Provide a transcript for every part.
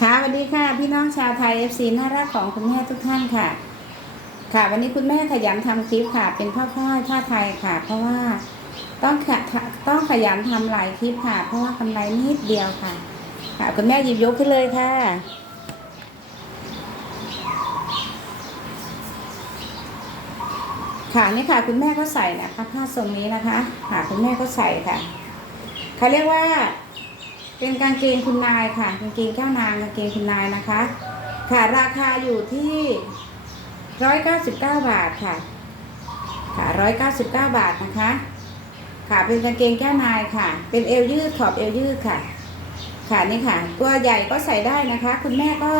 ค่ะสวัสดีค่ะ พี่น้องชาวไทย FC น่ารักของคุณแม่ทุกท่านค่ะ ค่ะ วันนี้คุณแม่ขยันทำคลิปค่ะ เป็นผ้าฝ้ายผ้าไทยค่ะ เพราะว่าต้องขะต้องขยันทำหลายคลิปค่ะ เพราะว่ากำไรนิดเดียวค่ะ ค่ะ คุณแม่หยิบยกขึ้นเลยค่ะค่ะนี่ค่ะ คุณแม่ก็ใส่นะคะผ้าทรงนี้นะคะ ค่ะคุณแม่ก็ใส่ค่ะเขาเรียกว่า เป็นกางเกงคุณนายค่ะ กางเกงเจ้านางกางเกงคุณนายนะคะ ค่ะราคาอยู่ที่ร้อยเก้าสิบเก้าบาทค่ะ ค่ะร้อยเก้าสิบเก้าบาทนะคะ ค่ะเป็นกางเกงเจ้านายค่ะ เป็นเอวยืดขอบเอวยืดค่ะ ค่ะนี่ค่ะ ตัวใหญ่ก็ใส่ได้นะคะ คุณแม่ก็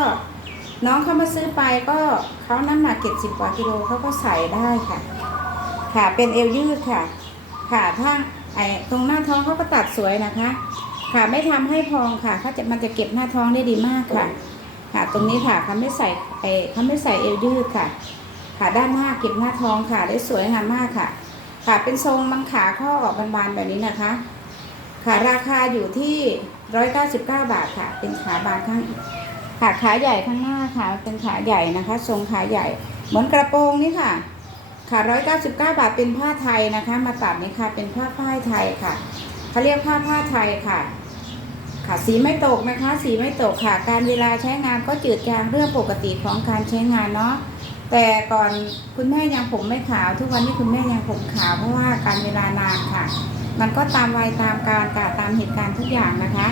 น้องเขามาซื้อไปก็เขาน้ำหนักเจ็ดสิบกว่ากิโลเขาก็ใส่ได้ค่ะ ค่ะเป็นเอวยืดค่ะ ค่ะถ้าไอตรงหน้าท้องเขาก็ตัดสวยนะคะ ค่ะไม่ทำให้พองค่ะเขาจะมันจะเก็บหน้าท้องได้ดีมากค่ะ ค่ะ ตรงนี้ค่ะเขาไม่ใส่เอเขาไม่ใส่เอวยืดค่ะ ค่ะด้านหน้าเก็บหน้าท้องค่ะ ได้สวยงามมากค่ะ ค่ะเป็นทรงมังขาข้อออกบานๆแบบนี้นะคะ ค่ะราคาอยู่ที่ร้อยเก้าสิบเก้าบาทค่ะ เป็นขาบานข้างค่ะขาใหญ่ข้างหน้าค่ะ เป็นขาใหญ่นะคะ ทรงขาใหญ่ เหมือนกระโปรงนี่ค่ะค่ะร้อยเก้าสิบเก้าบาทเป็นผ้าไทยนะคะ มาตัดนี่ค่ะเป็นผ้าฝ้ายไทยค่ะเขาเรียกผ้าผ้าไทยค่ะ ค่ะสีไม่ตกนะคะ สีไม่ตกค่ะ การเวลาใช้งานก็จืดจางเรื่องปกติของการใช้งานเนาะแต่ก่อนคุณแม่ยังผมไม่ขาว ทุกวันนี้คุณแม่ยังผมขาวเพราะว่าการเวลานานค่ะ มันก็ตามวัยตามการกาตามเหตุการณ์ทุกอย่างนะคะ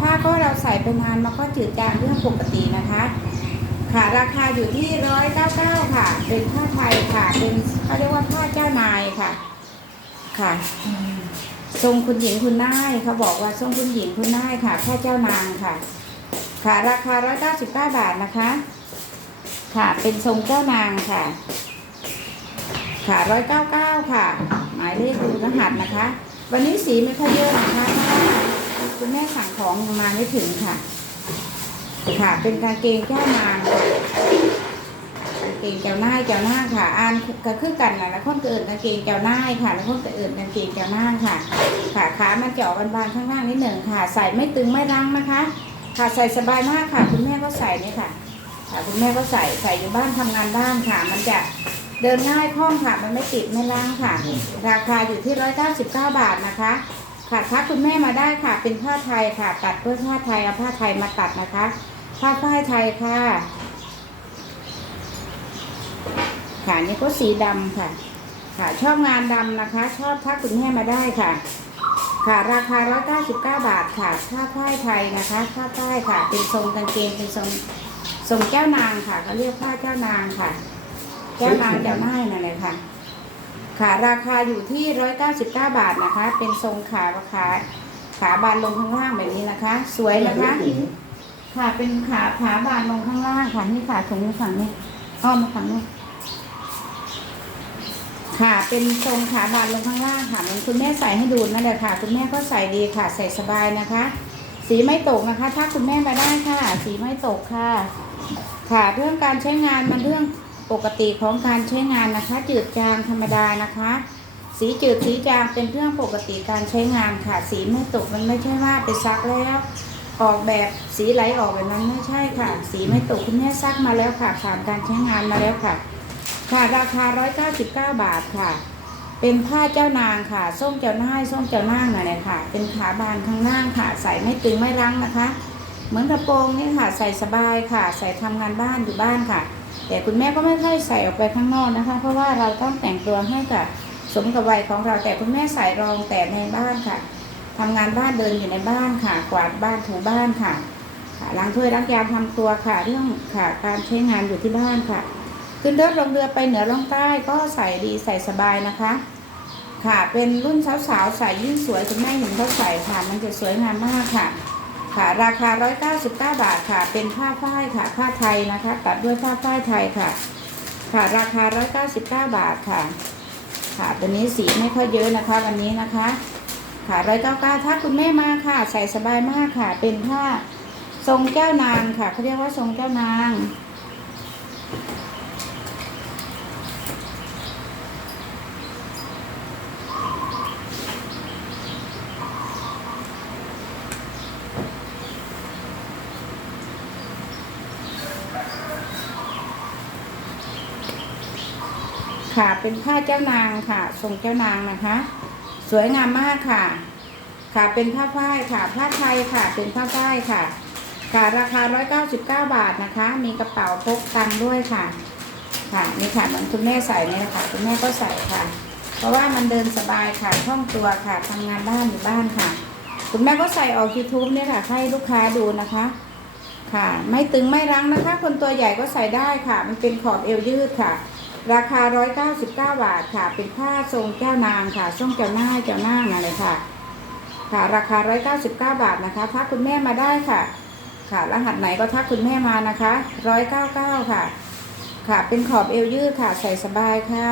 ผ้าก็เราใส่ไปนานมันก็จืดจางเรื่องปกตินะคะ ค่ะราคาอยู่ที่ร้อยเก้าเก้าค่ะ เป็นผ้าไทยค่ะ เป็นเขาเรียกว่าผ้าเจ้านายค่ะ ค่ะ ทรงคุณหญิงคุณนายเขาบอกว่าทรงคุณหญิงคุณนายค่ะผ้าเจ้านางค่ะ ค่ะราคาร้อยเก้าสิบเก้าบาทนะคะ ค่ะเป็นทรงเจ้านางค่ะ ค่ะร้อยเก้าเก้าค่ะ หมายเลขดูรหัสนะคะ วันนี้สีไม่ค่อยเยอะนะคะคุณแม่สั่งของมาไม่ถึงค่ะ ค่ะเป็นกางเกงเจ้านางค่ะกาง เกงแก้วหน้าแก้วหน้าค่ะ อ่านก็คือกันนะแล้วคนเอื่นกางเกงแก้วหน้าค่ะ แล้วคนเอื่นกางเกงแก้วหน้าค่ะค่ะขามันเจาะบานๆข้างล่างนิดหนึ่งค่ะ ใส่ไม่ตึงไม่รั้งนะคะ ค่ะใส่สบายมากค่ะ คุณแม่ก็ใส่นี่ค่ะ ค่ะคุณแม่ก็ใส่ใส่อยู่บ้านทำงานบ้านค่ะ มันจะเดินง่ายคล่องค่ะ มันไม่ติดไม่ล้างค่ะ ราคาอยู่ที่ร้อยเก้าสิบเก้าบาทนะคะค่ะทักคุณแม่มาได้ค่ะ เป็นผ้าไทยค่ะ ตัดเพื่อผ้าไทยเอาผ้าไทยมาตัดนะคะ ผ้าฝ้ายไทยค่ะ ค่ะนี่ก็สีดำค่ะ ค่ะชอบงานดำนะคะ ชอบทักคุณแม่มาได้ค่ะ ค่ะราคา199บาทค่ะผ้าฝ้าไทยนะคะผ้าฝ้าค่ะ เป็นทรงกางเกงเป็นทรงทรงแก้วนางค่ะเขาเรียกผ้าเจ้านางค่ะ แก้วนางแก้วหน้านั่นเลยค่ะ ค่ะราคาอยู่ที่199บาทนะคะ เป็นทรงขาขาขาบานลงข้างล่างแบบนี้นะคะ สวยนะคะค่ะเป็นขาขาบานลงข้างล่างค่ะนี่ค่ะตรงฝั่งนี้อ้อมมาฝั่งนี้ ค่ะ เป็นทรงขาบานลงข้างล่างค่ะเหมือนคุณแม่ใส่ให้ดูนั่นแหละค่ะ คุณแม่ก็ใส่ดีค่ะ ใส่สบายนะคะ สีไม่ตกนะคะ ถ้าคุณแม่มาได้ค่ะ สีไม่ตกค่ะ ค่ะเรื่องการใช้งานมันเรื่องปกติของการใช้งานนะคะ จืดจางธรรมดานะคะ สีจืดสีจางเป็นเรื่องปกติการใช้งานค่ะ สีไม่ตกมันไม่ใช่ว่าไปซักแล้วออกแบบสีไหลออกแบบนั้นไม่ใช่ค่ะ สีไม่ตกคุณแม่ซักมาแล้วค่ะผ่านการใช้งานมาแล้วค่ะ ค่ะราคา 199 บาทค่ะ เป็นผ้าเจ้านางค่ะ ส้มเจ้าหน้าส้มเจ้านางน่ะเนี่ยค่ะ เป็นขาบานข้างล่าค่ะ ใส่ไม่ตึงไม่รั้งนะคะ เหมือนกระโปรงนี่ค่ะ ใส่สบายค่ะ ใส่ทำงานบ้านอยู่บ้านค่ะ แต่คุณแม่ก็ไม่ค่อยใส่ออกไปข้างนอกนะคะ เพราะว่าเราต้องแต่งตัวให้กับสมกับวัยของเราแต่คุณแม่ใส่รองแต่ในบ้านค่ะทำงานบ้านเดินอยู่ในบ้านค่ะ กวาดบ้านถูบ้านค่ะค่ะล้างถ้วยล้างจานทำตัวค่ะ เรื่องค่ะ การใช้งานอยู่ที่บ้านค่ะ ขึ้นรถลงเรือไปเหนือล่องใต้ก็ใส่ดีใส่สบายนะคะ ค่ะเป็นรุ่นสาวๆใส่ยิ่งสวยคุณแม่เห็นเขาใส่ค่ะ มันจะสวยงามมากค่ะ ค่ะราคา 199 บาทค่ะ เป็นผ้าฝ้ายค่ะผ้าไทยนะคะ ตัดด้วยผ้าฝ้ายไทยค่ะ ค่ะราคา 199 บาทค่ะ ค่ะตัวนี้สีไม่ค่อยเยอะนะคะวันนี้นะคะค่ะร้อยเก้าเก้าถ้าคุณแม่มาค่ะ ใส่สบายมากค่ะ เป็นผ้าทรงแก้วนางค่ะเขาเรียกว่าทรงแก้วนาง ค่ะเป็นผ้าเจ้านางค่ะทรงเจ้านางนะคะ สวยงามมากค่ะ ค่ะเป็นผ้าฝ้ายค่ะ ผ้าไทยค่ะ เป็นผ้าฝ้ายค่ะ ค่ะราคา 199 บาทนะคะ มีกระเป๋าพกตังด้วยค่ะ ค่ะนี่ค่ะเหมือนคุณแม่ใส่เนี่ยนะคะคุณแม่ก็ใส่ค่ะ เพราะว่ามันเดินสบายค่ะคล่องตัวค่ะทำงานบ้านอยู่บ้านค่ะ คุณแม่ก็ใส่ออก YouTube เนี่ยค่ะ ให้ลูกค้าดูนะคะค่ะ ไม่ตึงไม่รั้งนะคะ คนตัวใหญ่ก็ใส่ได้ค่ะ มันเป็นขอบเอวยืดค่ะ ราคา 199 บาทค่ะ เป็นผ้าทรงเจ้านางค่ะทรงเจ้าหน้าเจ้าหน้าอะไรค่ะ ค่ะ ราคา 199 บาทนะคะทักคุณแม่มาได้ค่ะ ค่ะ รหัสไหนก็ทักคุณแม่มานะคะ 199 ค่ะ ค่ะ เป็นขอบเอวยืดค่ะ ใส่สบายค่ะ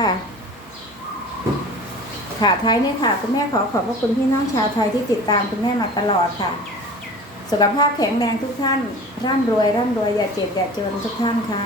ค่ะ ท้ายนี่ค่ะ คุณแม่ขอขอบพระคุณพี่น้องชาวไทยที่ติดตามคุณแม่มาตลอดค่ะ สุขภาพแข็งแรงทุกท่าน ร่ำรวยร่ำรวยอย่าเจ็บอย่าจนทุกท่านค่ะ